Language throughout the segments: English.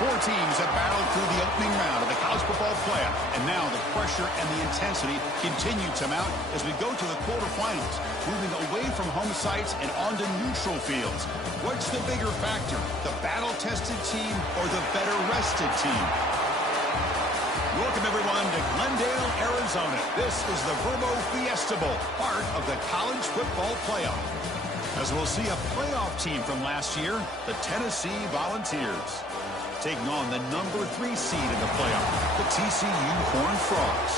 Four teams have battled through the opening round of the college football playoff, and now the pressure and the intensity continue to mount as we go to the quarterfinals, moving away from home sites and onto neutral fields. What's the bigger factor, the battle-tested team or the better-rested team? Welcome, everyone, to Glendale, Arizona. This is the Verbo Fiesta Bowl, part of the college football playoff. As we'll see a playoff team from last year, the Tennessee Volunteers, taking on the number 3 seed in the playoff, the TCU Horned Frogs.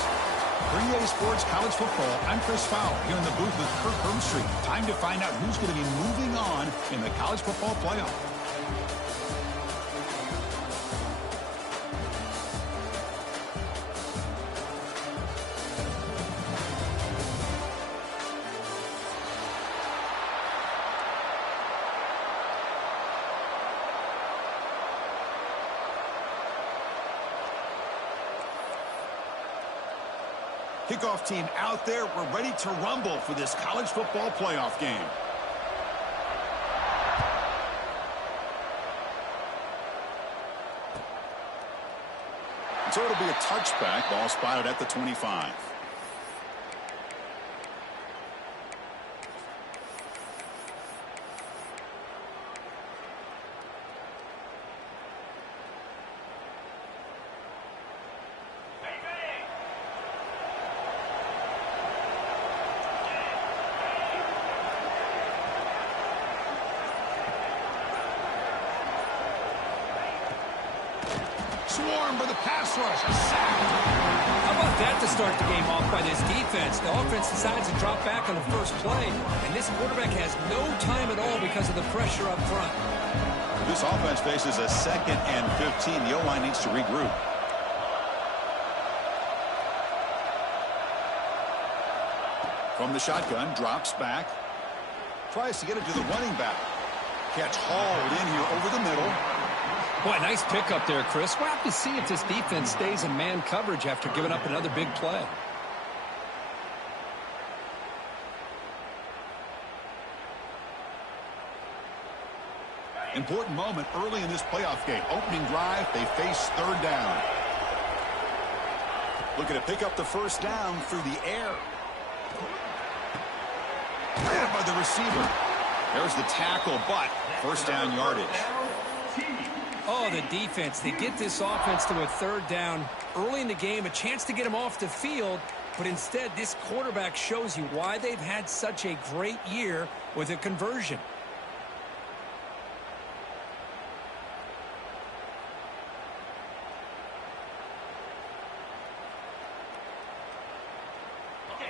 For EA Sports College Football, I'm Chris Fowler, here in the booth with Kirk Herbstreit. Time to find out who's going to be moving on in the college football playoff. Kickoff team out there. We're ready to rumble for this college football playoff game. So it'll be a touchback. Ball spotted at the 25. Swarm for the pass rush. A sack. How about that to start the game off by this defense? The offense decides to drop back on the first play, and this quarterback has no time at all because of the pressure up front. This offense faces a 2nd and 15. The O-line needs to regroup. From the shotgun, drops back. Tries to get it to the running back. Catch hauled in here over the middle. Boy, nice pickup there, Chris. We'll have to see if this defense stays in man coverage after giving up another big play. Important moment early in this playoff game. Opening drive, they face 3rd down. Looking to pick up the first down through the air. Grabbed by the receiver. There's the tackle, but first down yardage. Oh, the defense. They get this offense to a 3rd down early in the game, a chance to get them off the field, but instead this quarterback shows you why they've had such a great year with a conversion.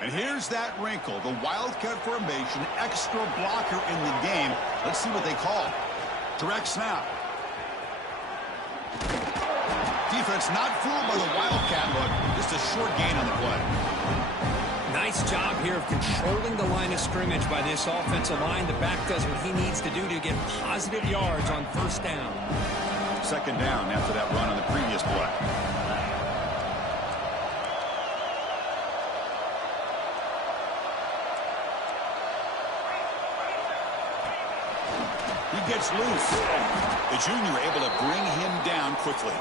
And here's that wrinkle, the Wildcat formation, extra blocker in the game. Let's see what they call. Direct snap. Defense not fooled by the Wildcat look. Just a short gain on the play. Nice job here of controlling the line of scrimmage by this offensive line. The back does what he needs to do to get positive yards on first down. 2nd down after that run on the previous play. He gets loose. The junior able to bring him down quickly.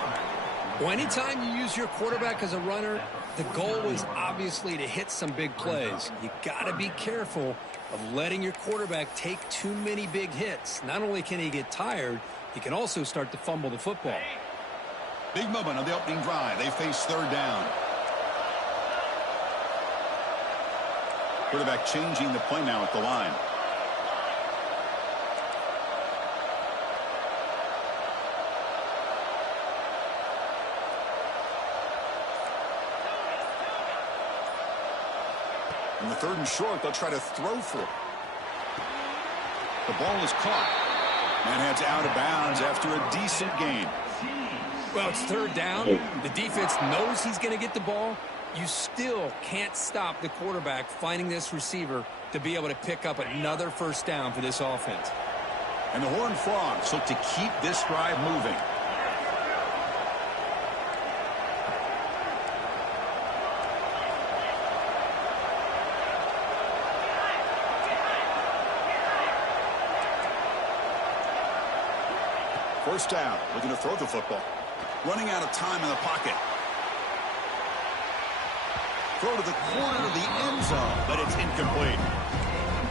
Well, anytime you use your quarterback as a runner, the goal is obviously to hit some big plays. You got to be careful of letting your quarterback take too many big hits. Not only can he get tired, he can also start to fumble the football. Big moment on the opening drive. They face 3rd down. Quarterback changing the play now at the line. On the 3rd and short, they'll try to throw for it. The ball is caught. And heads out of bounds after a decent gain. Well, it's 3rd down. The defense knows he's going to get the ball. You still can't stop the quarterback finding this receiver to be able to pick up another first down for this offense. And the Horned Frogs look to keep this drive moving. First down, looking to throw the football. Running out of time in the pocket. Throw to the corner of the end zone, but it's incomplete.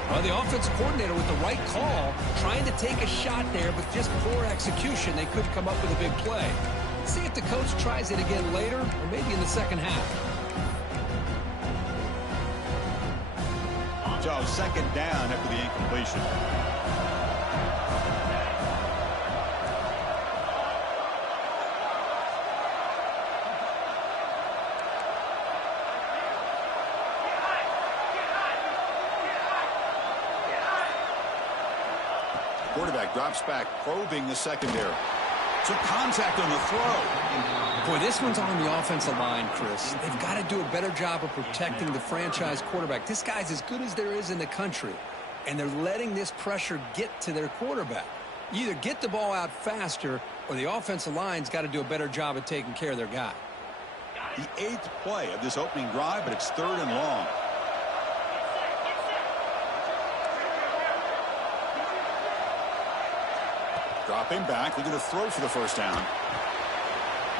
Well, the offensive coordinator with the right call, trying to take a shot there, but just poor execution. They couldn't come up with a big play. See if the coach tries it again later, or maybe in the second half. So second down after the incompletion. Quarterback drops back, probing the secondary. Took contact on the throw. Boy, this one's on the offensive line, Chris. They've got to do a better job of protecting the franchise quarterback. This guy's as good as there is in the country, and they're letting this pressure get to their quarterback. You either get the ball out faster, or the offensive line's got to do a better job of taking care of their guy. The 8th play of this opening drive, but it's 3rd and long. Dropping back, looking to throw for the first down.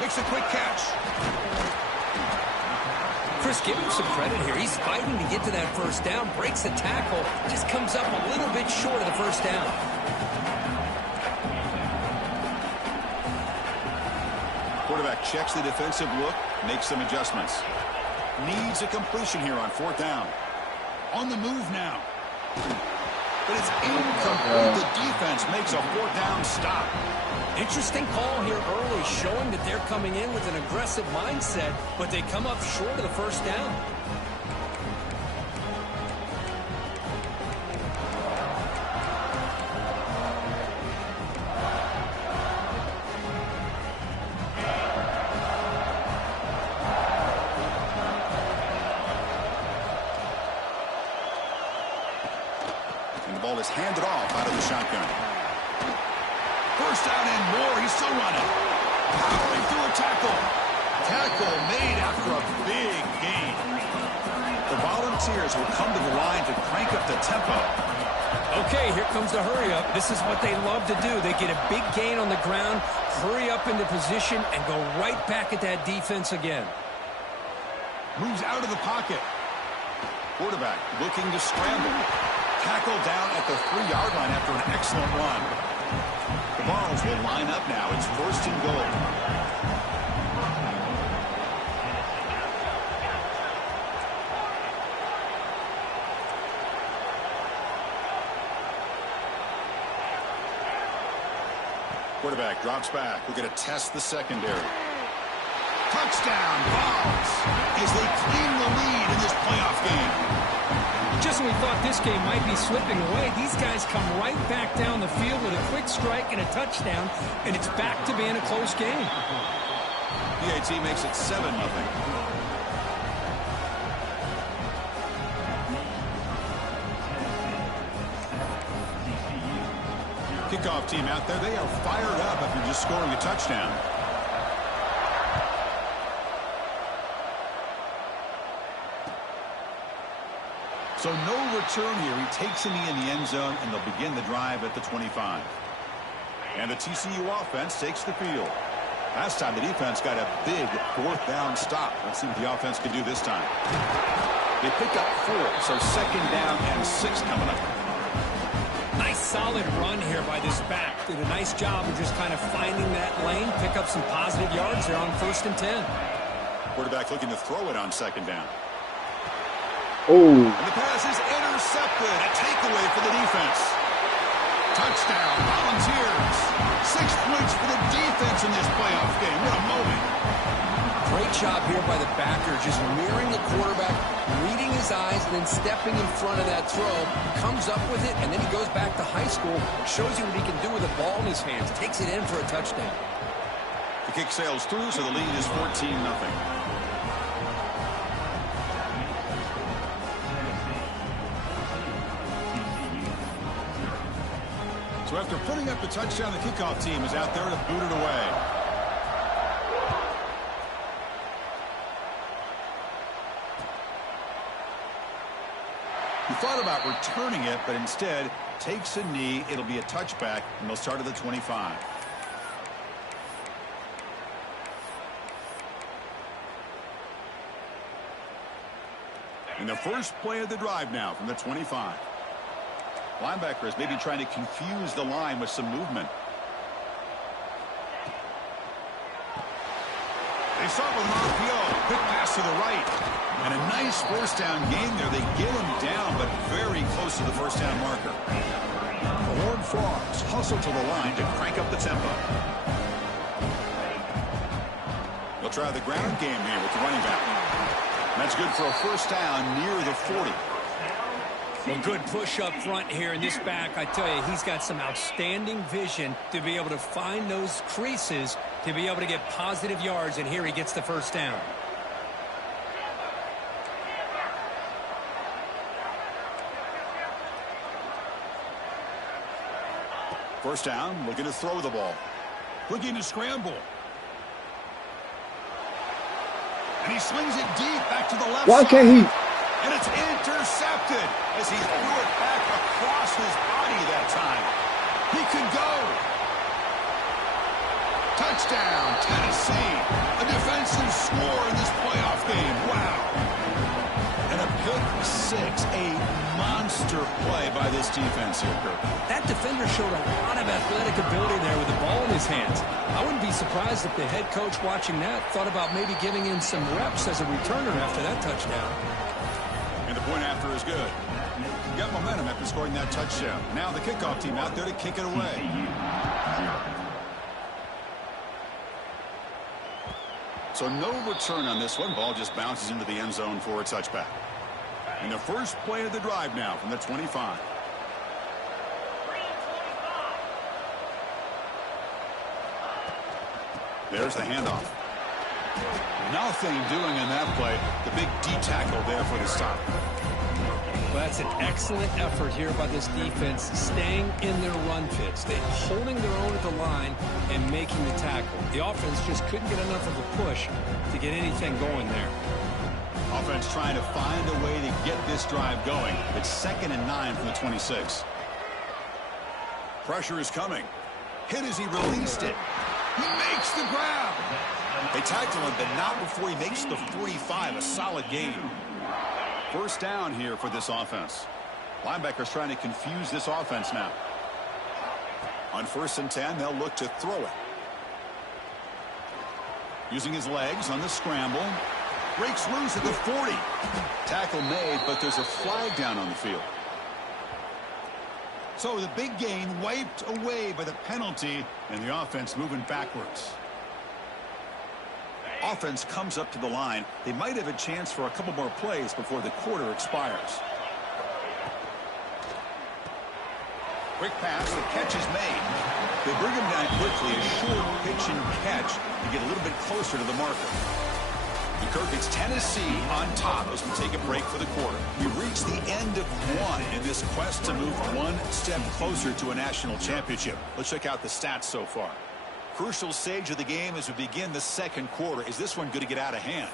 Makes a quick catch. Chris, give him some credit here. He's fighting to get to that first down, breaks the tackle, just comes up a little bit short of the first down. Quarterback checks the defensive look, makes some adjustments. Needs a completion here on 4th down. On the move now. But it's incomplete. The defense makes a 4th down stop. Interesting call here early, showing that they're coming in with an aggressive mindset, but they come up short of the first down. And the ball is handed off out of the shotgun. First down and more. He's still running. Powering through a tackle. Tackle made after a big gain. The Volunteers will come to the line to crank up the tempo. Okay, here comes the hurry up. This is what they love to do. They get a big gain on the ground, hurry up into position, and go right back at that defense again. Moves out of the pocket. Quarterback looking to scramble. Tackle down at the 3-yard line after an excellent run. The Vols will line up now. It's 1st and goal. Quarterback drops back. We're going to test the secondary. Touchdown, Vols, as they claim the lead in this playoff game. Just when we thought this game might be slipping away, these guys come right back down the field with a quick strike and a touchdown, and it's back to being a close game. PAT makes it 7-0. Kickoff team out there, they are fired up after just scoring a touchdown. So no return here. He takes a knee in the end zone, and they'll begin the drive at the 25. And the TCU offense takes the field. Last time the defense got a big 4th down stop. Let's see what the offense can do this time. They pick up 4, so 2nd down and 6 coming up. Nice solid run here by this back. Did a nice job of just kind of finding that lane, pick up some positive yards there on 1st and 10. Quarterback looking to throw it on 2nd down. Oh. And the pass is intercepted. A takeaway for the defense. Touchdown, Volunteers. 6 points for the defense in this playoff game. What a moment. Great job here by the backer, just mirroring the quarterback, reading his eyes, and then stepping in front of that throw. Comes up with it, and then he goes back to high school, shows you what he can do with the ball in his hands, takes it in for a touchdown. The kick sails through, so the lead is 14-0. So after putting up the touchdown, the kickoff team is out there to boot it away. He thought about returning it, but instead takes a knee. It'll be a touchback, and they'll start at the 25. In the first play of the drive now from the 25. Linebackers maybe trying to confuse the line with some movement. They start with an RPO. Quick pass to the right. And a nice first down gain there. They get him down, but very close to the first down marker. The Horned Frogs hustle to the line to crank up the tempo. They'll try the ground game here with the running back. That's good for a first down near the 40. Well, good push up front here in this back. I tell you, he's got some outstanding vision to be able to find those creases, to be able to get positive yards, and here he gets the first down. First down, looking to throw the ball. Looking to scramble. And he slings it deep back to the left Why side. can't he? And it's intercepted as he threw it back across his body that time. He could go. Touchdown, Tennessee. A defensive score in this playoff game. Wow. And a pick six. A monster play by this defense here, Kirk. That defender showed a lot of athletic ability there with the ball in his hands. I wouldn't be surprised if the head coach watching that thought about maybe giving him some reps as a returner after that touchdown. And the point after is good. Got momentum after scoring that touchdown. Now the kickoff team out there to kick it away. So no return on this one. Ball just bounces into the end zone for a touchback. And the first play of the drive now from the 25. There's the handoff. Nothing doing in that play. The big D tackle there for the stop. Well, that's an excellent effort here by this defense, staying in their run fits. They're holding their own at the line and making the tackle. The offense just couldn't get enough of a push to get anything going there. Offense trying to find a way to get this drive going. It's 2nd and 9 from the 26. Pressure is coming. Hit as he released it. He makes the grab. They tackle him, but not before he makes the 45. A solid gain. First down here for this offense. Linebackers trying to confuse this offense now. On 1st and 10, they'll look to throw it. Using his legs on the scramble. Breaks loose at the 40. Tackle made, but there's a flag down on the field. So the big gain wiped away by the penalty, and the offense moving backwards. Offense comes up to the line. They might have a chance for a couple more plays before the quarter expires. Quick pass, the catch is made. They bring him down quickly, a short pitch and catch to get a little bit closer to the marker. And Kirk, it's Tennessee on top as we take a break for the quarter. We reach the end of one in this quest to move one step closer to a national championship. Let's check out the stats so far. Crucial stage of the game as we begin the second quarter. Is this one going to get out of hand?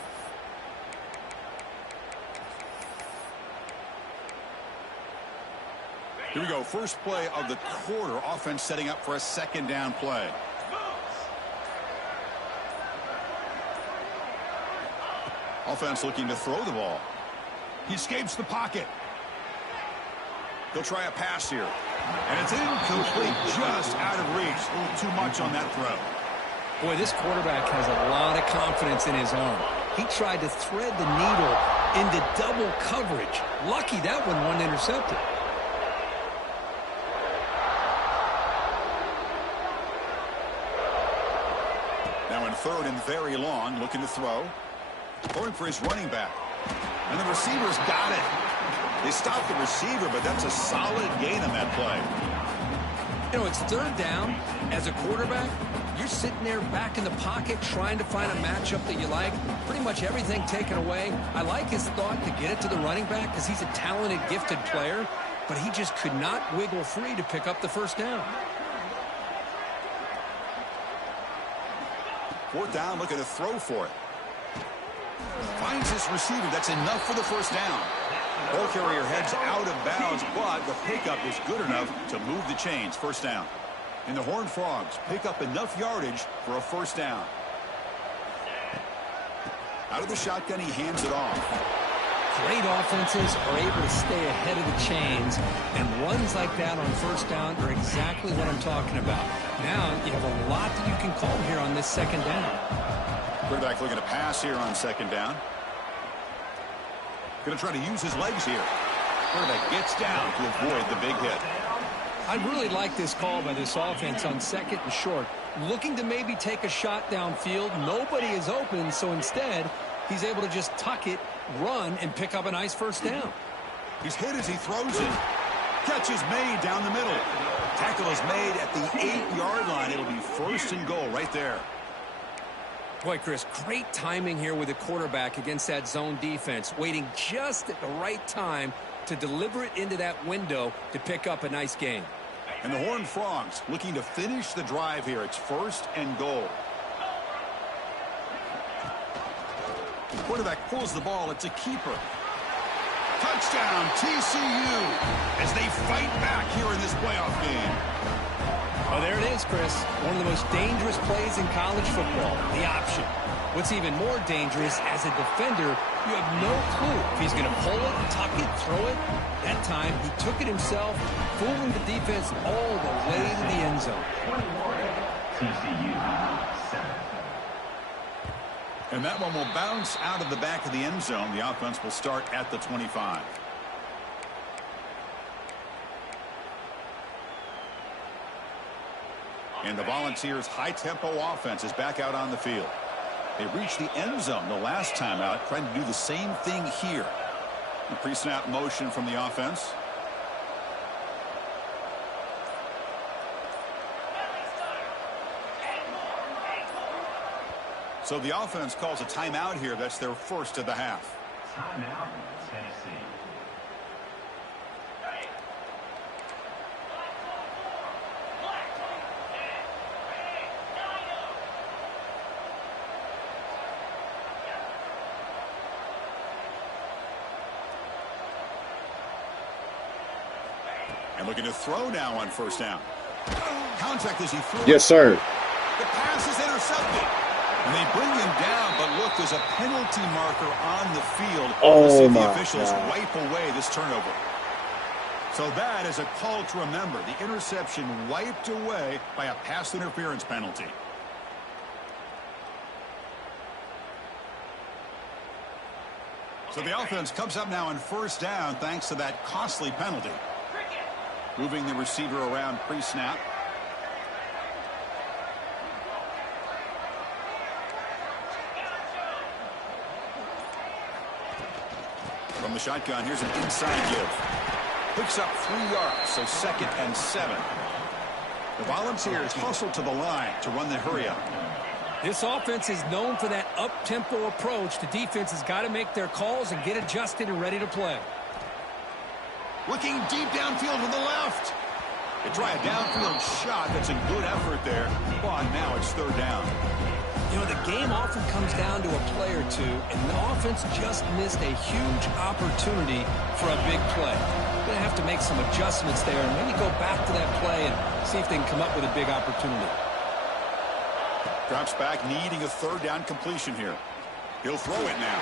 Here we go. First play of the quarter. Offense setting up for a 2nd down play. Offense looking to throw the ball. He escapes the pocket. They'll try a pass here. And it's incomplete, just out of reach. A little too much on that throw. Boy, this quarterback has a lot of confidence in his arm. He tried to thread the needle into double coverage. Lucky that one wasn't intercepted. Now in 3rd and very long, looking to throw. Going for his running back. And the receiver's got it. They stopped the receiver, but that's a solid gain on that play. You know, it's 3rd down. As a quarterback, you're sitting there back in the pocket trying to find a matchup that you like. Pretty much everything taken away. I like his thought to get it to the running back because he's a talented, gifted player, but he just could not wiggle free to pick up the first down. 4th down, looking to throw for it. Finds his receiver. That's enough for the first down. Ball carrier heads out of bounds, but the pickup is good enough to move the chains. First down. And the Horned Frogs pick up enough yardage for a first down. Out of the shotgun, he hands it off. Great offenses are able to stay ahead of the chains, and runs like that on first down are exactly what I'm talking about. Now you have a lot that you can call here on this second down. Quarterback looking to pass here on second down. Going to try to use his legs here. Quarterback gets down to avoid the big hit. I really like this call by this offense on second and short. Looking to maybe take a shot downfield. Nobody is open, so instead, he's able to just tuck it, run, and pick up a nice first down. He's hit as he throws it. Catch is made down the middle. Tackle is made at the 8-yard line. It'll be first and goal right there. Boy, Chris, great timing here with the quarterback against that zone defense, waiting just at the right time to deliver it into that window to pick up a nice gain. And the Horned Frogs looking to finish the drive here. It's first and goal. The quarterback pulls the ball. It's a keeper. Touchdown, TCU, as they fight back here in this playoff game. Oh, there it is, Chris. One of the most dangerous plays in college football, the option. What's even more dangerous, as a defender, you have no clue if he's going to pull it, tuck it, throw it. That time, he took it himself, fooling the defense all the way to the end zone. And that one will bounce out of the back of the end zone. The offense will start at the 25. And the Volunteers' high-tempo offense is back out on the field. They reached the end zone the last time out, trying to do the same thing here. The pre-snap motion from the offense. So the offense calls a timeout here. That's their first of the half. Timeout, Tennessee. And looking to throw now on first down. Contact as he threw. Yes, sir. The pass is intercepted. And they bring him down, but look, there's a penalty marker on the field. Let's see if the officials wipe away this turnover. So that is a call to remember. The interception wiped away by a pass interference penalty. So the offense comes up now on first down thanks to that costly penalty. Moving the receiver around pre-snap. From the shotgun, here's an inside give. Picks up 3 yards, so second and 7. The Volunteers hustle to the line to run the hurry-up. This offense is known for that up-tempo approach. The defense has got to make their calls and get adjusted and ready to play. Looking deep downfield to the left. They try a downfield shot. That's a good effort there. But now it's third down. You know, the game often comes down to a play or two, and the offense just missed a huge opportunity for a big play. They're going to have to make some adjustments there and maybe go back to that play and see if they can come up with a big opportunity. Drops back, needing a third down completion here. He'll throw it now.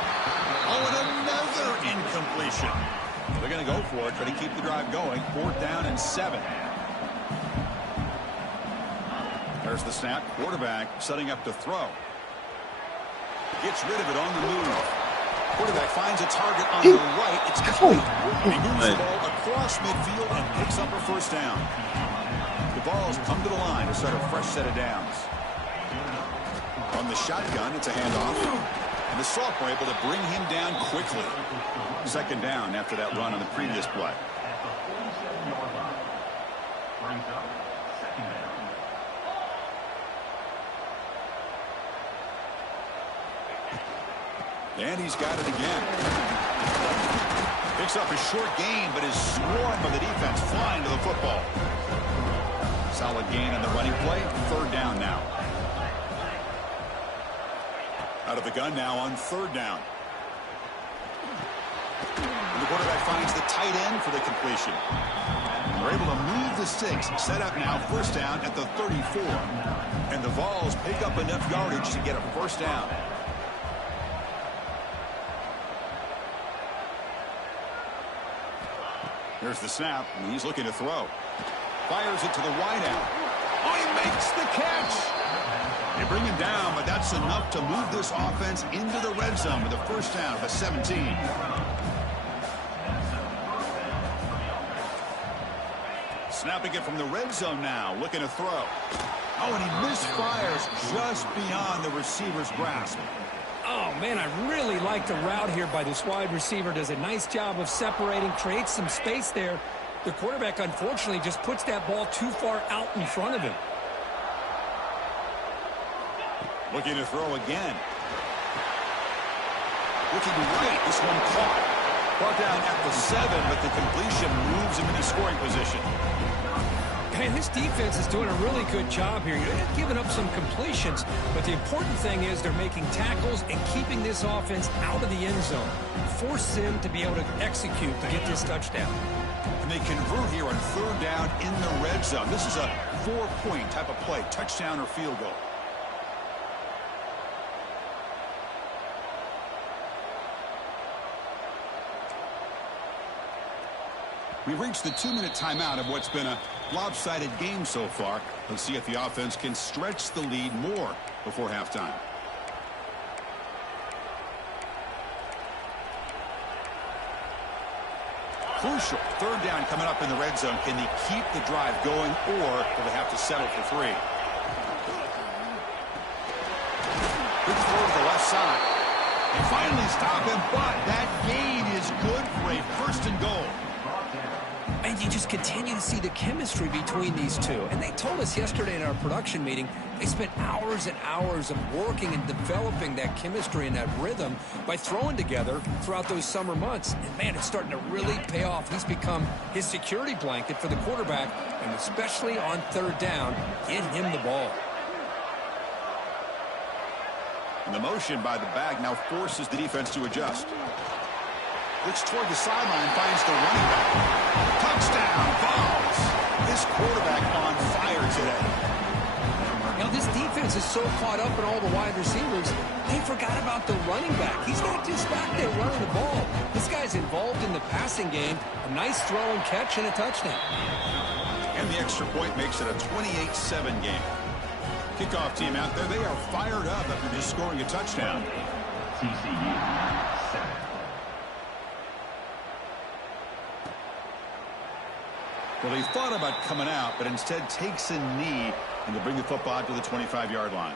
Oh, and another incompletion. They're going to go for it, try to keep the drive going. 4th down and 7. There's the snap. Quarterback setting up to throw. Gets rid of it on the move. Quarterback finds a target on the right. It's complete. And he moves the ball across midfield and picks up a first down. The balls come to the line to start a fresh set of downs. From the shotgun, it's a handoff. And the sophomore able to bring him down quickly. Second down after that run on the previous play. And he's got it again. Picks up a short gain, but his swarm of the defense flying to the football. Solid gain on the running play. 3rd down now. Out of the gun now on 3rd down. And the quarterback finds the tight end for the completion. They're able to move the sticks. Set up now, first down at the 34. And the Vols pick up enough yardage to get a first down. Here's the snap, and he's looking to throw. Fires it to the wideout. Oh, he makes the catch. They bring him down, but that's enough to move this offense into the red zone with a first down of the 17. Snapping it from the red zone now, looking to throw. Oh, and he misfires just beyond the receiver's grasp. Oh, man, I really like the route here by this wide receiver. Does a nice job of separating, creates some space there. The quarterback, unfortunately, just puts that ball too far out in front of him. Looking to throw again. Looking right, this one caught. Brought down at the 7, but the completion moves him into scoring position. Man, this defense is doing a really good job here. You're not giving up some completions, but the important thing is they're making tackles and keeping this offense out of the end zone. Force them to be able to execute to get this touchdown. And they convert here on third down in the red zone. This is a 4-point type of play, touchdown or field goal. We've reached the 2-minute timeout of what's been a lopsided game so far. Let's see if the offense can stretch the lead more before halftime. Crucial. Third down coming up in the red zone. Can they keep the drive going, or will they have to settle for 3? Big throw to the left side. They finally stop him, but that gain is good for a first and goal. And you just continue to see the chemistry between these two. And they told us yesterday in our production meeting, they spent hours and hours of working and developing that chemistry and that rhythm by throwing together throughout those summer months. And, man, it's starting to really pay off. He's become his security blanket for the quarterback, and especially on third down, get him the ball. And the motion by the back now forces the defense to adjust. Looks toward the sideline, finds the running back. Touchdown, Vols. This quarterback on fire today. Now, this defense is so caught up in all the wide receivers, they forgot about the running back. He's not just back there running the ball. This guy's involved in the passing game. A nice throw and catch and a touchdown. And the extra point makes it a 28-7 game. Kickoff team out there, they are fired up after just scoring a touchdown. TCU 7. Well, he thought about coming out, but instead takes a knee and to bring the football to the 25-yard line.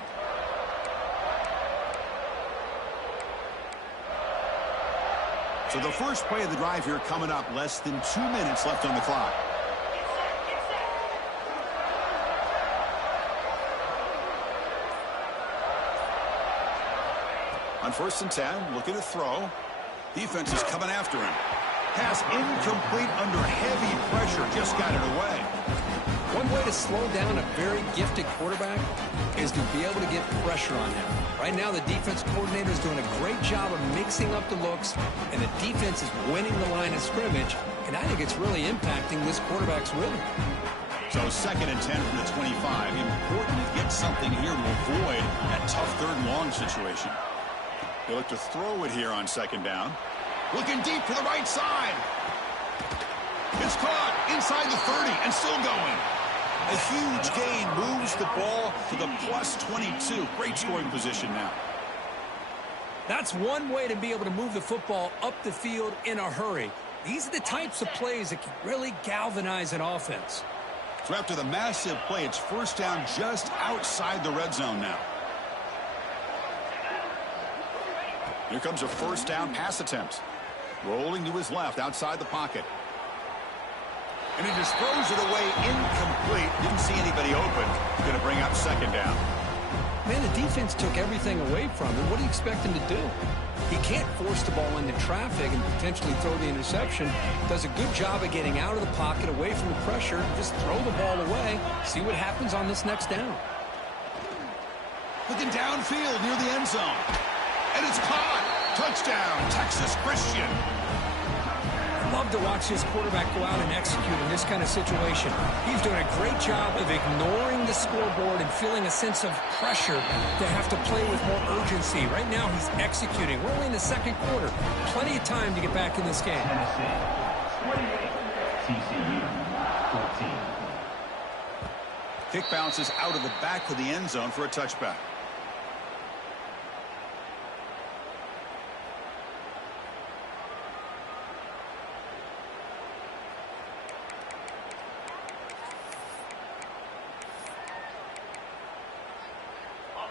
So the first play of the drive here coming up, less than 2 minutes left on the clock. On 1st and 10, looking to throw. Defense is coming after him. Pass incomplete under heavy pressure. Just got it away. One way to slow down a very gifted quarterback is to be able to get pressure on him. Right now, the defense coordinator is doing a great job of mixing up the looks, and the defense is winning the line of scrimmage, and I think it's really impacting this quarterback's rhythm. So 2nd and 10 from the 25. Important to get something here to avoid that tough third and long situation. They look to throw it here on 2nd down. Looking deep to the right side. It's caught inside the 30 and still going. A huge gain moves the ball to the plus 22. Great scoring position now. That's one way to be able to move the football up the field in a hurry. These are the types of plays that can really galvanize an offense. So after the massive play, it's 1st down just outside the red zone now. Here comes a 1st down pass attempt. Rolling to his left outside the pocket. And he just throws it away incomplete. Didn't see anybody open. He's going to bring up 2nd down. Man, the defense took everything away from him. What do you expect him to do? He can't force the ball into traffic and potentially throw the interception. Does a good job of getting out of the pocket, away from the pressure, just throw the ball away. See what happens on this next down. Looking downfield near the end zone. And it's caught. Touchdown, Texas Christian. Love to watch this quarterback go out and execute in this kind of situation. He's doing a great job of ignoring the scoreboard and feeling a sense of pressure to have to play with more urgency. Right now, he's executing. We're only in the 2nd quarter. Plenty of time to get back in this game. TCU 14. Kick bounces out of the back of the end zone for a touchback.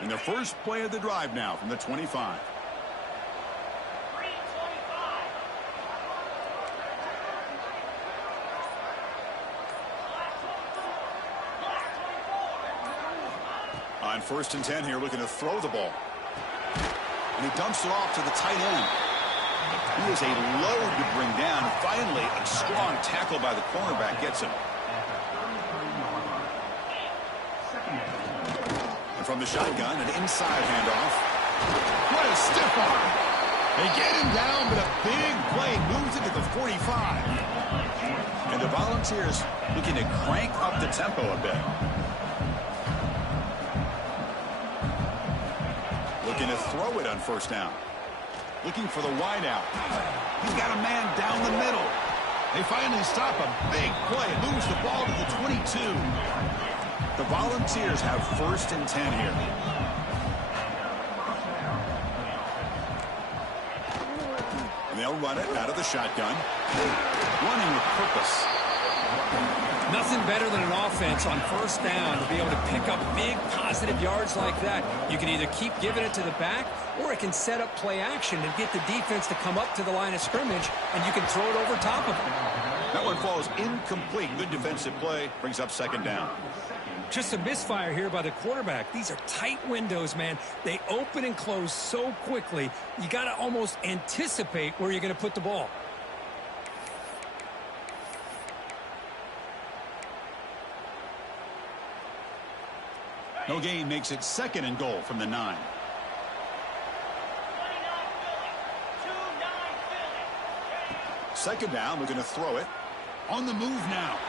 And the first play of the drive now from the 25. On 1st and 10 here, looking to throw the ball. And he dumps it off to the tight end. He is a load to bring down. And finally, a strong tackle by the cornerback gets him. And from the shotgun, an inside handoff. What a stiff arm. They get him down, but a big play moves it to the 45. And the Volunteers looking to crank up the tempo a bit. Looking to throw it on 1st down. Looking for the wideout. He's got a man down the middle. They finally stop a big play. Moves the ball to the 22. The Volunteers have 1st and 10 here. And they'll run it out of the shotgun. Running with purpose. Nothing better than an offense on 1st down to be able to pick up big positive yards like that. You can either keep giving it to the back, or it can set up play action and get the defense to come up to the line of scrimmage, and you can throw it over top of them. That one falls incomplete. Good defensive play. Brings up 2nd down. Just a misfire here by the quarterback. These are tight windows, man. They open and close so quickly. You got to almost anticipate where you're going to put the ball. No gain makes it 2nd and goal from the 9. Second down, we're going to throw it. On the move now.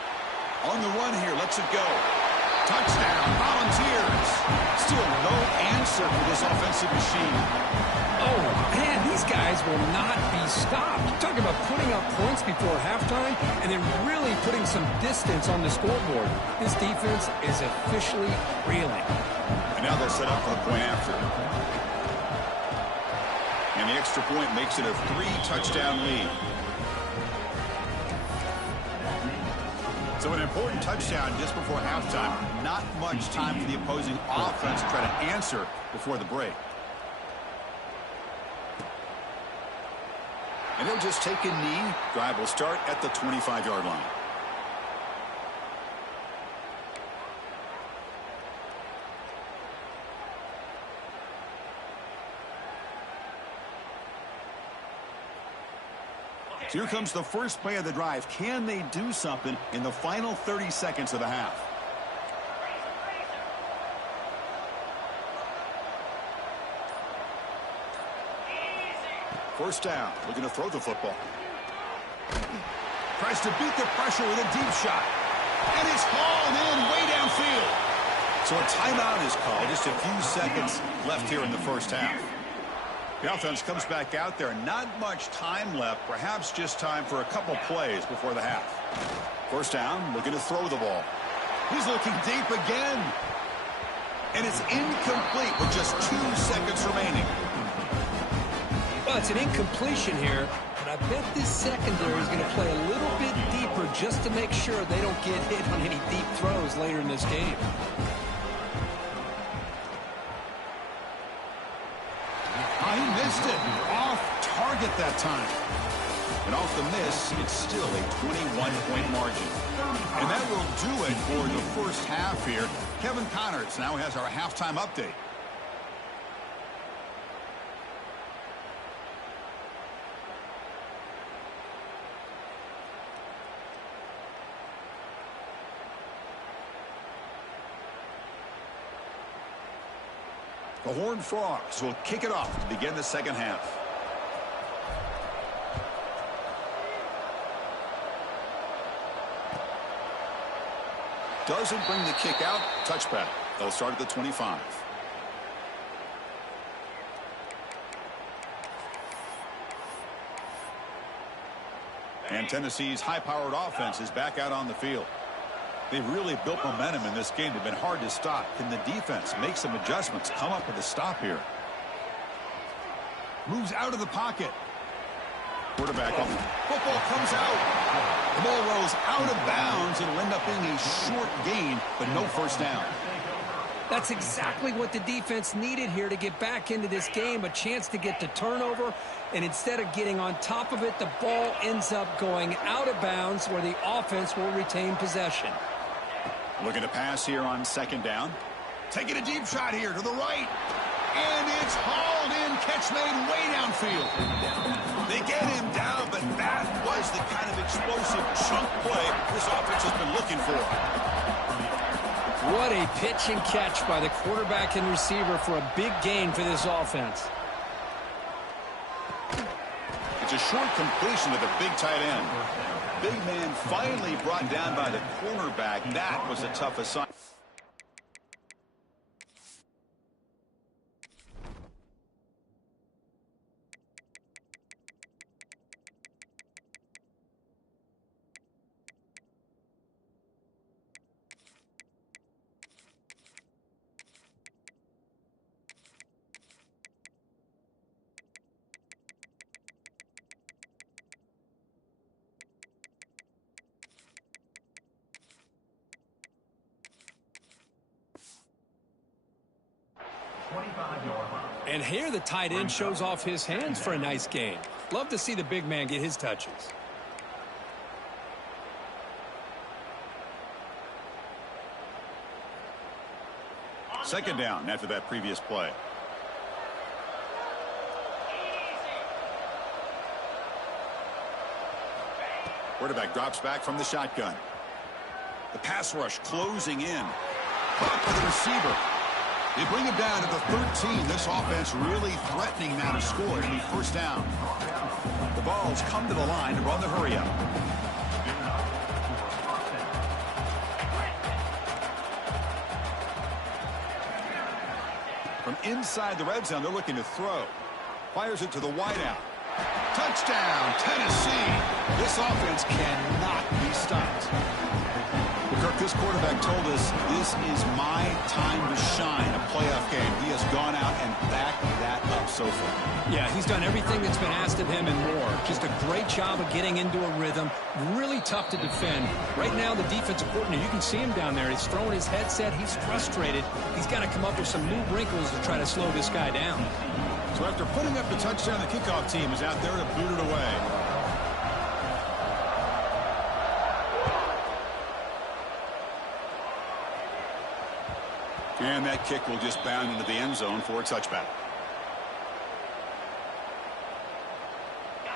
On the run here, lets it go. Touchdown, Volunteers. Still no answer for this offensive machine. Oh, man, these guys will not be stopped. You're talking about putting up points before halftime and then really putting some distance on the scoreboard. This defense is officially reeling. And now they'll set up for the point after. And the extra point makes it a 3-touchdown lead. So an important touchdown just before halftime. Not much time for the opposing offense to try to answer before the break. And he'll just take a knee. Drive will start at the 25-yard line. So here comes the first play of the drive. Can they do something in the final 30 seconds of the half? First down, looking to throw the football. Tries to beat the pressure with a deep shot. And it's hauled in way downfield. So a timeout is called. Just a few seconds left here in the first half. The offense comes back out there. Not much time left. Perhaps just time for a couple plays before the half. First down, looking to throw the ball. He's looking deep again. And it's incomplete with just 2 seconds remaining. Well, it's an incompletion here, but I bet this secondary is going to play a little bit deeper just to make sure they don't get hit on any deep throws later in this game. He missed it. Off target that time. And off the miss, it's still a 21-point margin. And that will do it for the first half here. Kevin Connors now has our halftime update. The Horned Frogs will kick it off to begin the second half. Doesn't bring the kick out. Touchback. They'll start at the 25. And Tennessee's high-powered offense is back out on the field. They've really built momentum in this game. They've been hard to stop. Can the defense make some adjustments, come up with a stop here? Moves out of the pocket. Quarterback on. Football comes out. The ball rolls out of bounds. It'll end up being a short gain, but no first down. That's exactly what the defense needed here to get back into this game, a chance to get to turnover, and instead of getting on top of it, the ball ends up going out of bounds where the offense will retain possession. Looking to pass here on second down. Taking a deep shot here to the right. And it's hauled in, catch made way downfield. They get him down, but that was the kind of explosive chunk play this offense has been looking for. What a pitch and catch by the quarterback and receiver for a big gain for this offense. It's a short completion to the big tight end. Big man finally brought down by the cornerback. That was a tough assignment. And here the tight end shows off his hands for a nice gain. Love to see the big man get his touches. Second down after that previous play. Quarterback drops back from the shotgun. The pass rush closing in. Caught by the receiver. They bring him down to the 13. This offense really threatening now to score. It'll be first down. The ball's come to the line to run the hurry up. From inside the red zone, they're looking to throw. Fires it to the wideout. Touchdown, Tennessee. This offense cannot be stopped. Kirk, this quarterback told us this is my time to shine, a playoff game. He has gone out and backed that up so far. Yeah, he's done everything that's been asked of him and more. Just a great job of getting into a rhythm. Really tough to defend. Right now, the defensive coordinator, you can see him down there. He's throwing his headset. He's frustrated. He's got to come up with some new wrinkles to try to slow this guy down. So after putting up the touchdown, the kickoff team is out there to boot it away. And that kick will just bound into the end zone for a touchback.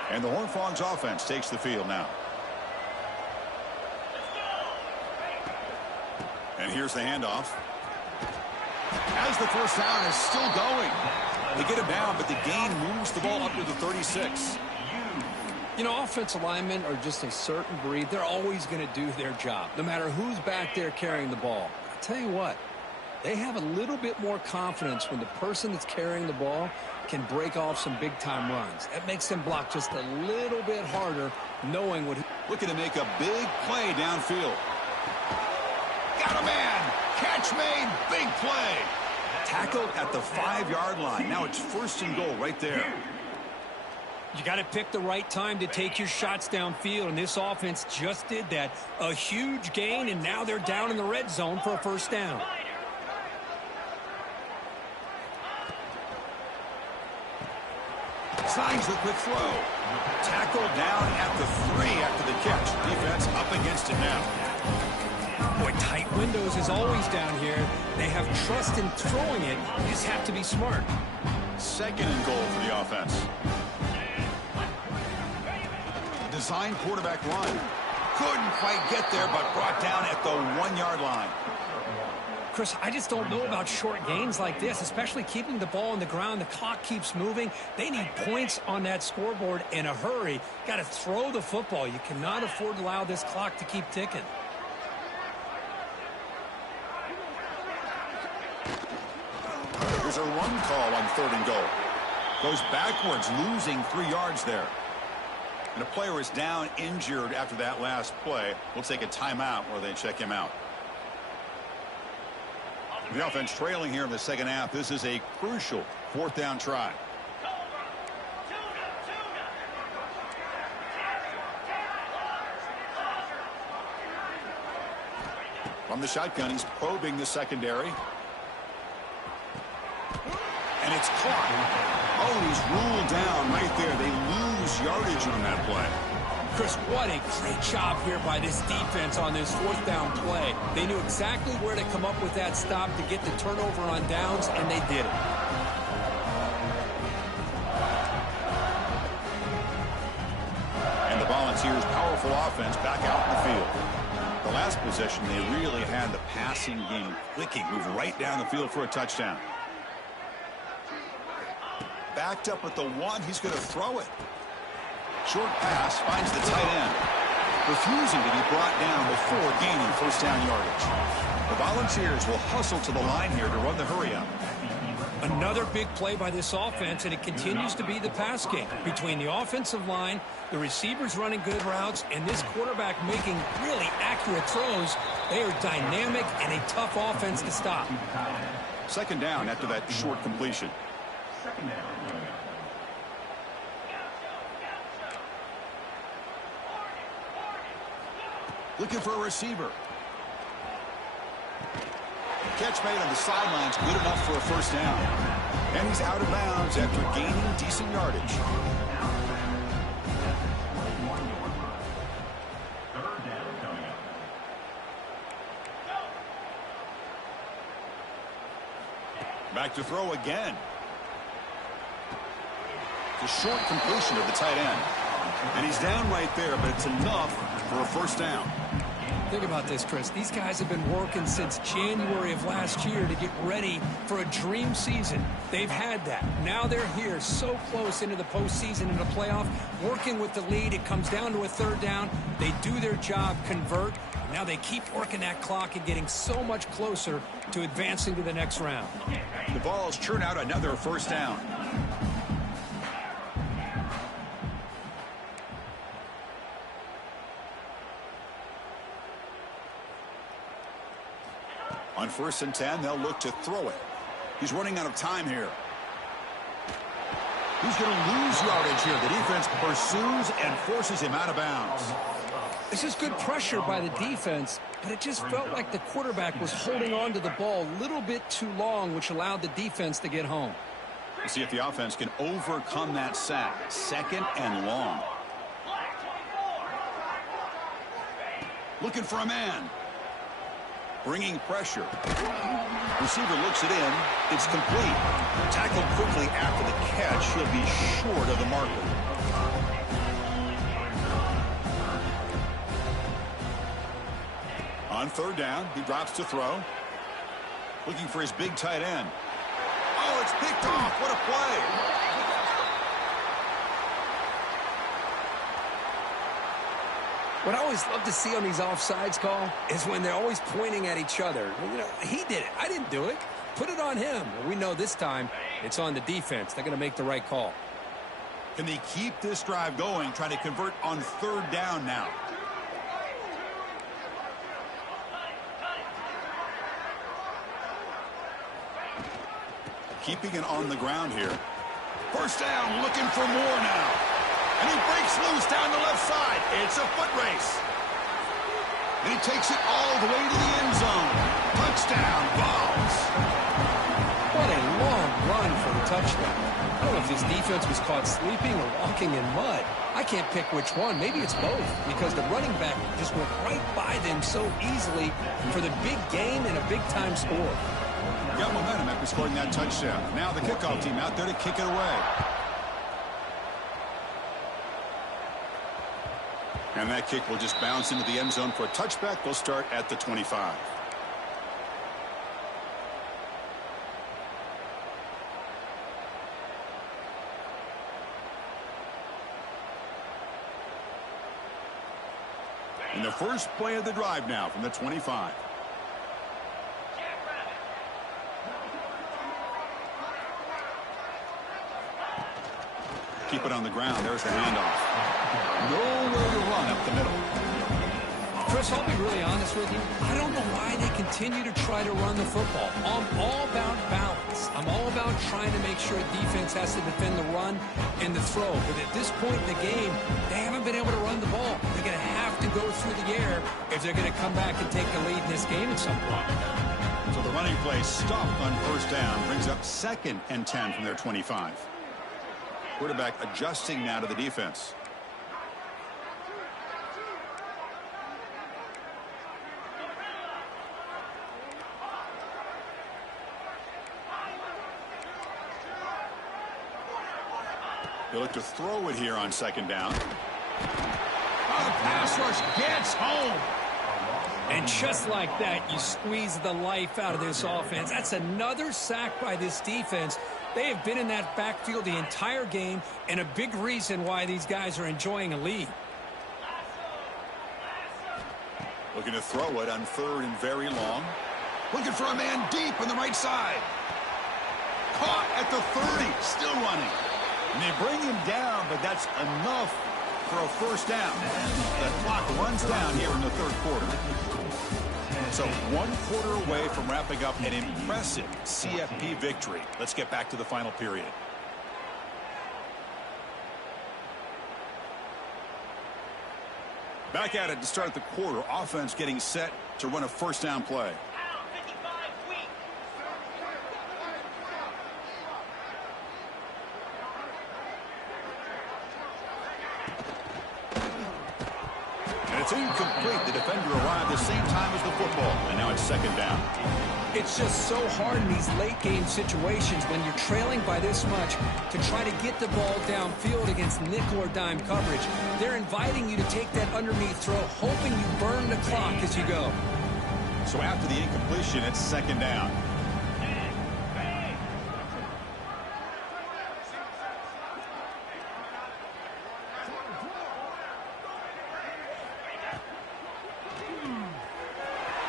And the Horned Frogs offense takes the field now. And here's the handoff. As the first down is still going. They get him down, but the gain moves the ball up to the 36. You know, offensive linemen are just a certain breed. They're always going to do their job, no matter who's back there carrying the ball. I'll tell you what. They have a little bit more confidence when the person that's carrying the ball can break off some big-time runs. That makes them block just a little bit harder, knowing what he... Looking to make a big play downfield. Got a man! Catch made! Big play! Tackled at the 5-yard line. Now it's first and goal right there. You got to pick the right time to take your shots downfield, and this offense just did that. A huge gain, and now they're down in the red zone for a first down. Signs the quick throw. Tackled down at the 3 after the catch. Defense up against it now. Boy, tight windows is always down here. They have trust in throwing it. You just have to be smart. Second and goal for the offense. Design quarterback run. Couldn't quite get there, but brought down at the 1-yard line. Chris, I just don't know about short gains like this, especially keeping the ball on the ground. The clock keeps moving. They need points on that scoreboard in a hurry. Got to throw the football. You cannot afford to allow this clock to keep ticking. There's a run call on third and goal. Goes backwards, losing 3 yards there. And a player is down injured after that last play. We'll take a timeout where they check him out. The offense trailing here in the second half. This is a crucial fourth down try. From the shotgun, he's probing the secondary. And it's caught. Oh, he's ruled down right there. They lose yardage on that play. Chris, what a great job here by this defense on this fourth down play. They knew exactly where to come up with that stop to get the turnover on downs, and they did it. And the Volunteers' powerful offense back out in the field. The last possession, they really had the passing game clicking, move right down the field for a touchdown. Backed up at the one, he's going to throw it. Short pass finds the tight end, refusing to be brought down before gaining first down yardage. The Volunteers will hustle to the line here to run the hurry up. Another big play by this offense, and it continues to be the pass game. Between the offensive line, the receivers running good routes, and this quarterback making really accurate throws, they are dynamic and a tough offense to stop. Second down after that short completion. Second down. Looking for a receiver. Catch made on the sidelines, good enough for a first down. And he's out of bounds after gaining decent yardage. Third down coming up. Back to throw again. The short completion of the tight end. And he's down right there, but it's enough for a first down. Think about this, Chris. These guys have been working since January of last year to get ready for a dream season. They've had that. Now they're here so close into the postseason and the playoff, working with the lead. It comes down to a third down. They do their job, convert. Now they keep working that clock and getting so much closer to advancing to the next round. The Vols churn out another first down. On 1st and 10, they'll look to throw it. He's running out of time here. He's going to lose yardage here. The defense pursues and forces him out of bounds. This is good pressure by the defense, but it just felt like the quarterback was holding on to the ball a little bit too long, which allowed the defense to get home. We'll see if the offense can overcome that sack. Second and long. Looking for a man. Bringing pressure. Receiver looks it in. It's complete. Tackled quickly after the catch. He'll be short of the marker. On third down, he drops to throw. Looking for his big tight end. Oh, it's picked off. What a play. What I always love to see on these offsides call is when they're always pointing at each other. You know, he did it. I didn't do it. Put it on him. Well, we know this time it's on the defense. They're going to make the right call. Can they keep this drive going, trying to convert on third down now? Keeping it on the ground here. First down, looking for more now. And he breaks loose down the left side. It's a foot race. And he takes it all the way to the end zone. Touchdown, Vols. What a long run for the touchdown. I don't know if his defense was caught sleeping or walking in mud. I can't pick which one. Maybe it's both, because the running back just went right by them so easily for the big gain and a big-time score. Got momentum after scoring that touchdown. Now the kickoff team out there to kick it away. And that kick will just bounce into the end zone for a touchback. They'll start at the 25. In the first play of the drive now from the 25. Keep it on the ground. There's the handoff. Nowhere to run up the middle. Chris, I'll be really honest with you. I don't know why they continue to try to run the football. I'm all about balance. I'm all about trying to make sure defense has to defend the run and the throw. But at this point in the game, they haven't been able to run the ball. They're going to have to go through the air if they're going to come back and take the lead in this game at some point. So the running play stopped on first down. Brings up 2nd and 10 from their 25. Quarterback adjusting now to the defense. He'll look to throw it here on 2nd down. Oh, the pass rush gets home. And just like that, you squeeze the life out of this offense. That's another sack by this defense. They have been in that backfield the entire game, and a big reason why these guys are enjoying a lead. Looking to throw it on 3rd and very long. Looking for a man deep on the right side. Caught at the 30, still running. And they bring him down, but that's enough for a first down. The clock runs down here in the 3rd quarter. So 1 quarter away from wrapping up an impressive CFP victory. Let's get back to the final period. Back at it to start the quarter. Offense getting set to run a first down play. It's incomplete. The defender arrived the same time as the football, and now it's 2nd down. It's just so hard in these late-game situations when you're trailing by this much to try to get the ball downfield against nickel or dime coverage. They're inviting you to take that underneath throw, hoping you burn the clock as you go. So after the incompletion, it's 2nd down.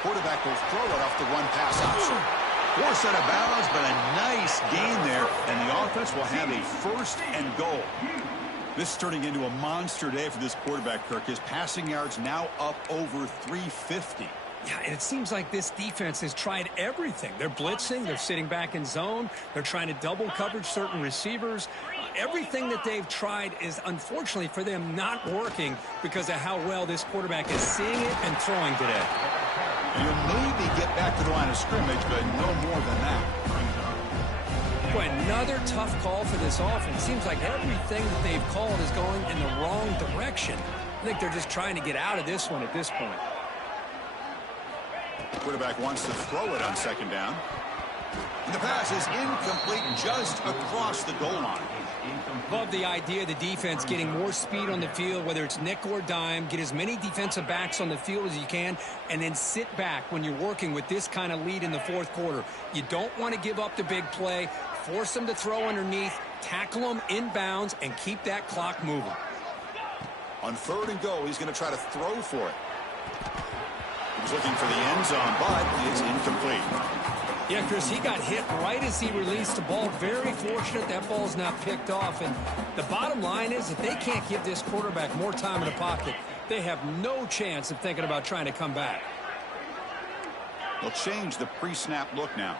Quarterback will throw it off the run-pass option. Forced out of bounds, but a nice gain there, and the offense will have a 1st and goal. This is turning into a monster day for this quarterback, Kirk. His passing yards now up over 350. Yeah, and it seems like this defense has tried everything. They're blitzing, they're sitting back in zone, they're trying to double coverage certain receivers. Everything that they've tried is, unfortunately for them, not working because of how well this quarterback is seeing it and throwing today. You'll maybe get back to the line of scrimmage, but no more than that. Boy, another tough call for this offense. Seems like everything that they've called is going in the wrong direction. I think they're just trying to get out of this one at this point. Quarterback wants to throw it on 2nd down. And the pass is incomplete just across the goal line. Love the idea of the defense getting more speed on the field, whether it's nickel or dime. Get as many defensive backs on the field as you can, and then sit back when you're working with this kind of lead in the 4th quarter. You don't want to give up the big play. Force them to throw underneath, tackle them inbounds, and keep that clock moving. On 3rd and goal, he's going to try to throw for it. He was looking for the end zone, but it's incomplete. Yeah, Chris, he got hit right as he released the ball. Very fortunate that ball's not picked off. And the bottom line is that they can't give this quarterback more time in the pocket. They have no chance of thinking about trying to come back. They'll change the pre-snap look now.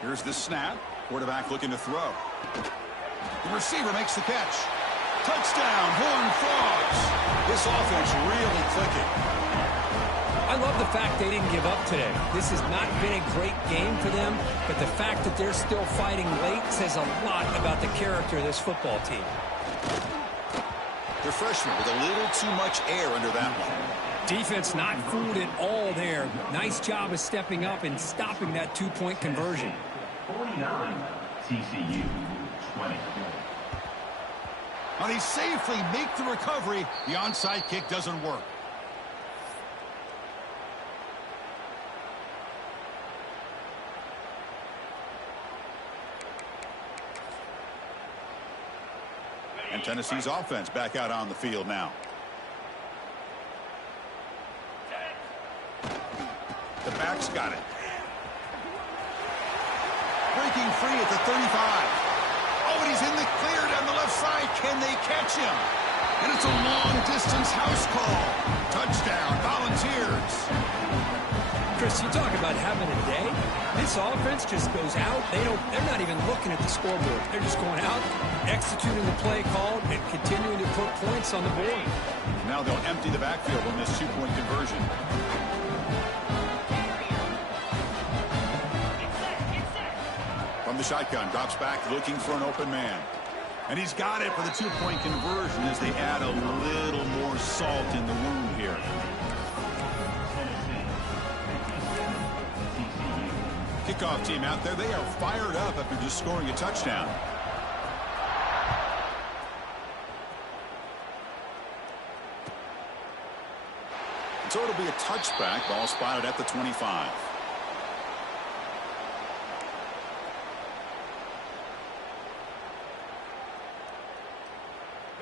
Here's the snap. Quarterback looking to throw. The receiver makes the catch. Touchdown, Horned Frogs. This offense really clicking. I love the fact they didn't give up today. This has not been a great game for them, but the fact that they're still fighting late says a lot about the character of this football team. The freshman with a little too much air under that one. Defense not fooled at all there. Nice job of stepping up and stopping that 2-point conversion. 49, TCU 20. Now they safely make the recovery. The onside kick doesn't work. And Tennessee's offense back out on the field now. The back's got it. breaking free at the 35. Oh, and he's in the clear down the left side. Can they catch him? And it's a long-distance house call. Touchdown, Volunteers. Chris, you talk about having a day. This offense just goes out. They're not even looking at the scoreboard. They're just going out, executing the play called, and continuing to put points on the board. Now they'll empty the backfield on this two-point conversion. From the shotgun, drops back, looking for an open man. And he's got it for the two-point conversion as they add a little more salt in the wound here. Kickoff team out there, they are fired up after just scoring a touchdown. So it'll be a touchback, ball spotted at the 25.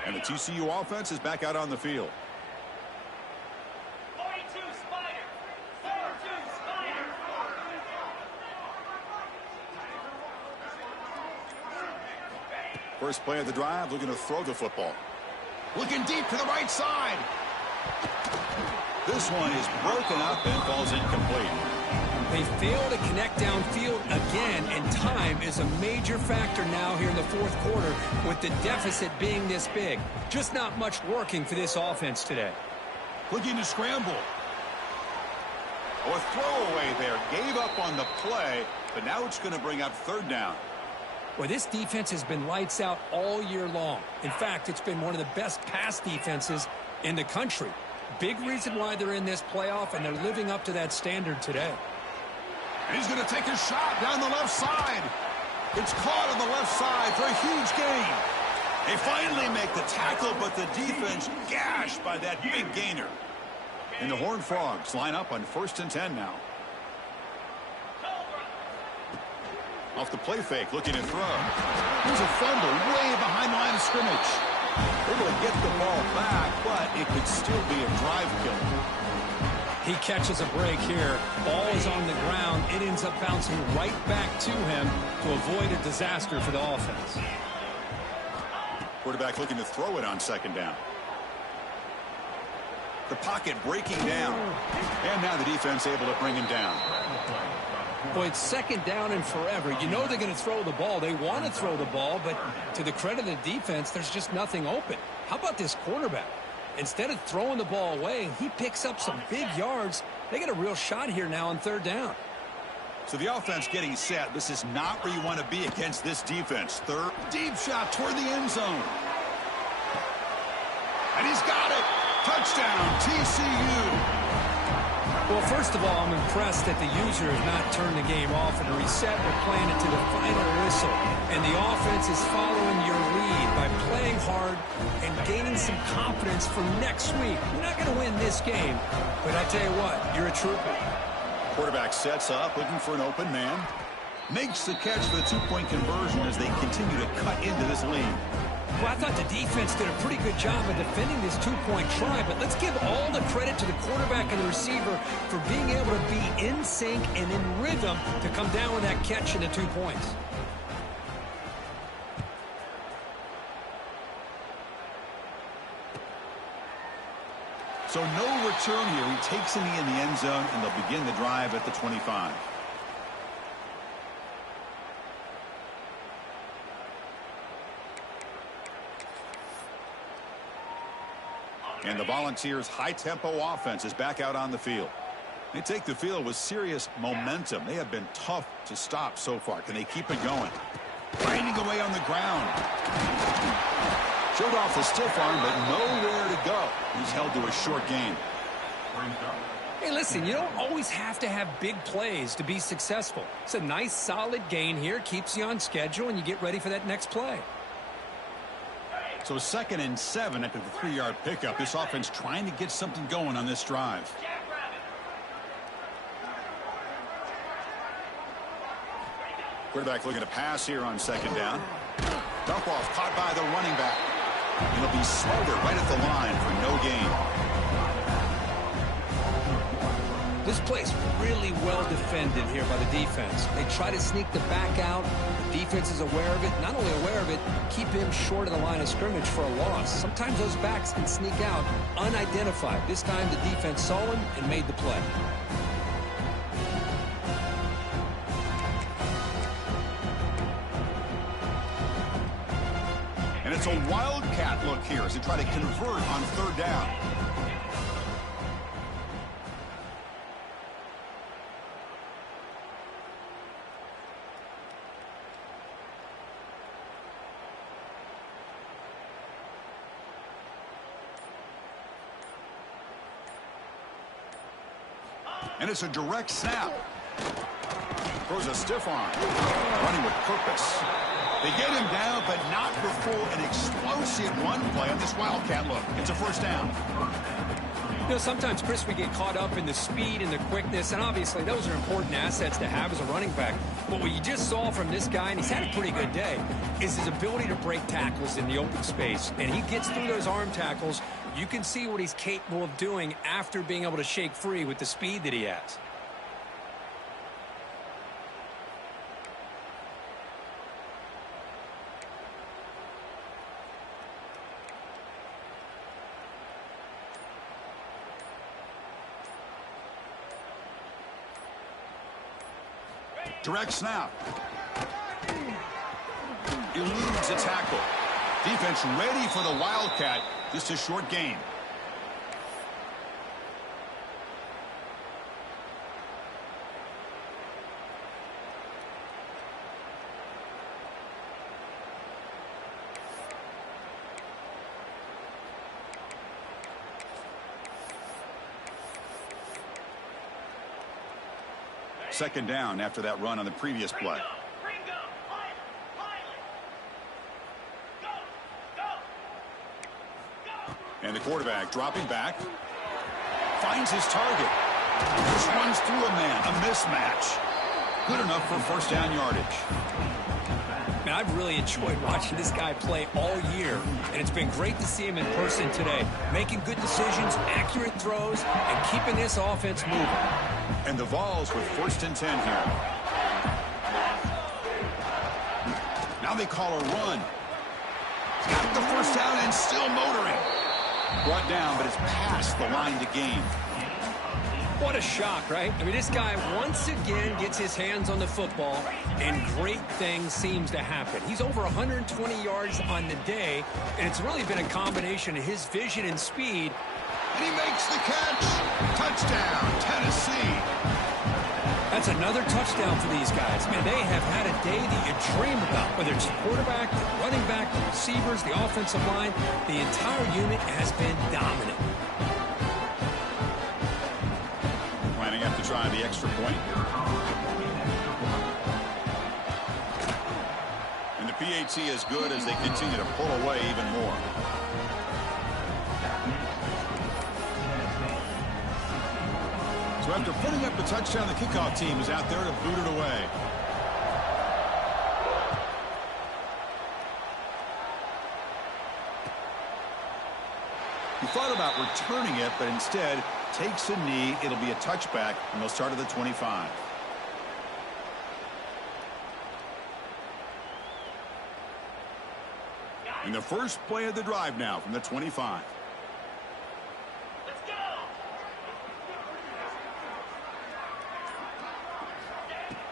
And the TCU offense is back out on the field. 42 Spider. 42 Spider. First play of the drive, looking to throw the football. Looking deep to the right side. This one is broken up and falls incomplete. They fail to connect downfield again, and time is a major factor now here in the fourth quarter with the deficit being this big. Just not much working for this offense today. Looking to scramble. Oh, a throwaway there. Gave up on the play, but now it's going to bring up third down. Well, this defense has been lights out all year long. In fact, it's been one of the best pass defenses in the country. Big reason why they're in this playoff, and they're living up to that standard today. And he's going to take a shot down the left side. It's caught on the left side for a huge gain. They finally make the tackle, but the defense gashed by that big gainer. And the Horned Frogs line up on 1st and 10 now. Off the play fake, looking to throw. There's a fumble way behind the line of scrimmage. Able to get the ball back, but it could still be a drive killer. He catches a break here. Ball is on the ground. It ends up bouncing right back to him to avoid a disaster for the offense. Quarterback looking to throw it on second down. The pocket breaking down. And now the defense able to bring him down. Boy, it's second down and forever. You know they're going to throw the ball. They want to throw the ball, but to the credit of the defense, there's just nothing open. How about this quarterback? Instead of throwing the ball away, he picks up some big yards. They get a real shot here now on third down. So the offense getting set. This is not where you want to be against this defense. Third, deep shot toward the end zone. And he's got it. Touchdown, TCU. Well, first of all, I'm impressed that the user has not turned the game off and reset or playing it to the final whistle. And the offense is following your lead by playing hard and gaining some confidence for next week. You're not going to win this game, but I tell you what, you're a trooper. Quarterback sets up, looking for an open man. Makes the catch for the two-point conversion as they continue to cut into this lead. Well, I thought the defense did a pretty good job of defending this two-point try, but let's give all the credit to the quarterback and the receiver for being able to be in sync and in rhythm to come down with that catch and the 2 points. So no return here. He takes in the end zone, and they'll begin the drive at the 25. And the Volunteers' high-tempo offense is back out on the field. They take the field with serious momentum. They have been tough to stop so far. Can they keep it going? Grinding away on the ground. Showed off the stiff arm, but nowhere to go. He's held to a short gain. Hey, listen, you don't always have to have big plays to be successful. It's a nice, solid gain here. Keeps you on schedule, and you get ready for that next play. So 2nd and 7 after the 3-yard pickup. This offense trying to get something going on this drive. Quarterback looking to pass here on 2nd down. Dump off caught by the running back. It'll be smothered right at the line for no gain. This play's really well defended here by the defense. They try to sneak the back out. The defense is aware of it. Not only aware of it, keep him short of the line of scrimmage for a loss. Sometimes those backs can sneak out unidentified. This time the defense saw him and made the play. And it's a wildcat look here as they try to convert on third down. And it's a direct snap. Throws a stiff arm. Running with purpose. They get him down, but not before an explosive run play on this wildcat look. It's a first down. You know, sometimes, Chris, we get caught up in the speed and the quickness, and obviously those are important assets to have as a running back. But what you just saw from this guy, and he's had a pretty good day, is his ability to break tackles in the open space. And he gets through those arm tackles. You can see what he's capable of doing after being able to shake free with the speed that he has. Direct snap. Eludes a tackle. Defense ready for the wildcat. Just a short gain. Second down after that run on the previous play. And the quarterback dropping back. Finds his target. Just runs through a man. A mismatch. Good enough for first down yardage. Man, I've really enjoyed watching this guy play all year, and it's been great to see him in person today. Making good decisions, accurate throws, and keeping this offense moving. And the Vols with 1st and 10 here. Now they call a run. He's got the first down and still motoring. Brought down, but it's past the line to gain. What a shock, right? I mean, this guy once again gets his hands on the football, and great things seems to happen. He's over 120 yards on the day, and it's really been a combination of his vision and speed. And he makes the catch. Touchdown, Tennessee. That's another touchdown for these guys. Man, they have had a day that you dream about. Whether it's the quarterback, the running back, the receivers, the offensive line, the entire unit has been dominant. Lining up to try the extra point. And the PAT is good as they continue to pull away even more. So after putting up the touchdown, the kickoff team is out there to boot it away. He thought about returning it, but instead takes a knee. It'll be a touchback, and they'll start at the 25. And the first play of the drive now from the 25.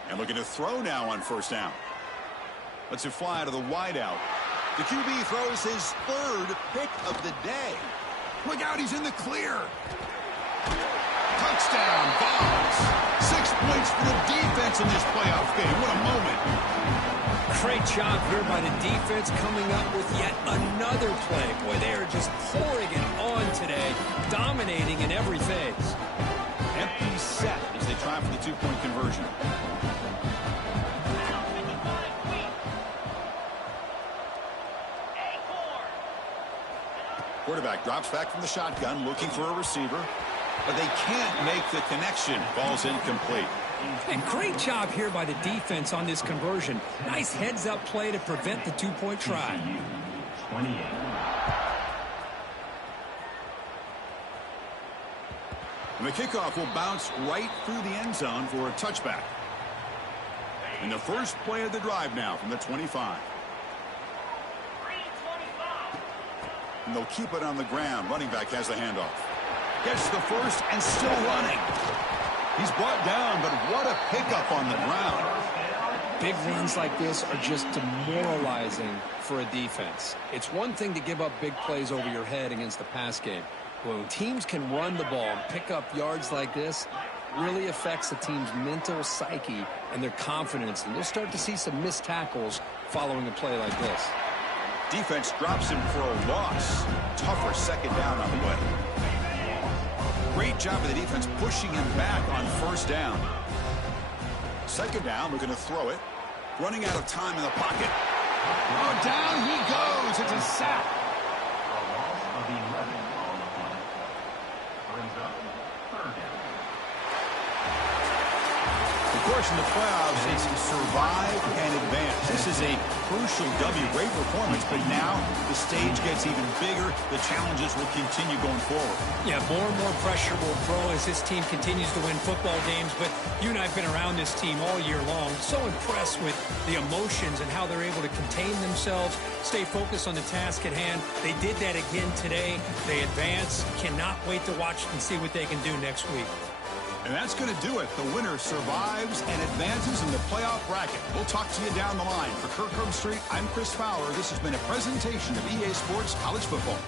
And looking to throw now on first down. Lets it fly to the wideout. The QB throws his 3rd pick of the day. Look out, he's in the clear. Touchdown, Vols. 6 points for the defense in this playoff game. What a moment. Great job here by the defense coming up with yet another play. Boy, they are just pouring it on today, dominating in every phase. Empty set as they try for the 2-point conversion. Quarterback drops back from the shotgun, looking for a receiver, but they can't make the connection. Ball's incomplete. And great job here by the defense on this conversion. Nice heads-up play to prevent the 2-point try. 28. And the kickoff will bounce right through the end zone for a touchback. And the first play of the drive now from the 25. And they'll keep it on the ground. Running back has the handoff. Gets the first and still running. He's brought down, but what a pickup on the ground. Big runs like this are just demoralizing for a defense. It's one thing to give up big plays over your head against the pass game. But when teams can run the ball and pick up yards like this, really affects the team's mental psyche and their confidence. And you'll start to see some missed tackles following a play like this. Defense drops him for a loss. Tougher second down on the way. Great job of the defense pushing him back on first down. Second down, looking to throw it. Running out of time in the pocket. Oh, down he goes. It's a sack. A loss of 11 on the play. Brings up third down. Of course, in the playoffs, it's survive and advance. This is a crucial W. Great performance, but now the stage gets even bigger. The challenges will continue going forward. Yeah, more and more pressure will grow as this team continues to win football games. But you and I have been around this team all year long. So impressed with the emotions and how they're able to contain themselves, stay focused on the task at hand. They did that again today. They advance. Cannot wait to watch and see what they can do next week. And that's going to do it. The winner survives and advances in the playoff bracket. We'll talk to you down the line. For Kirk Herbstreit, I'm Chris Fowler. This has been a presentation of EA Sports College Football.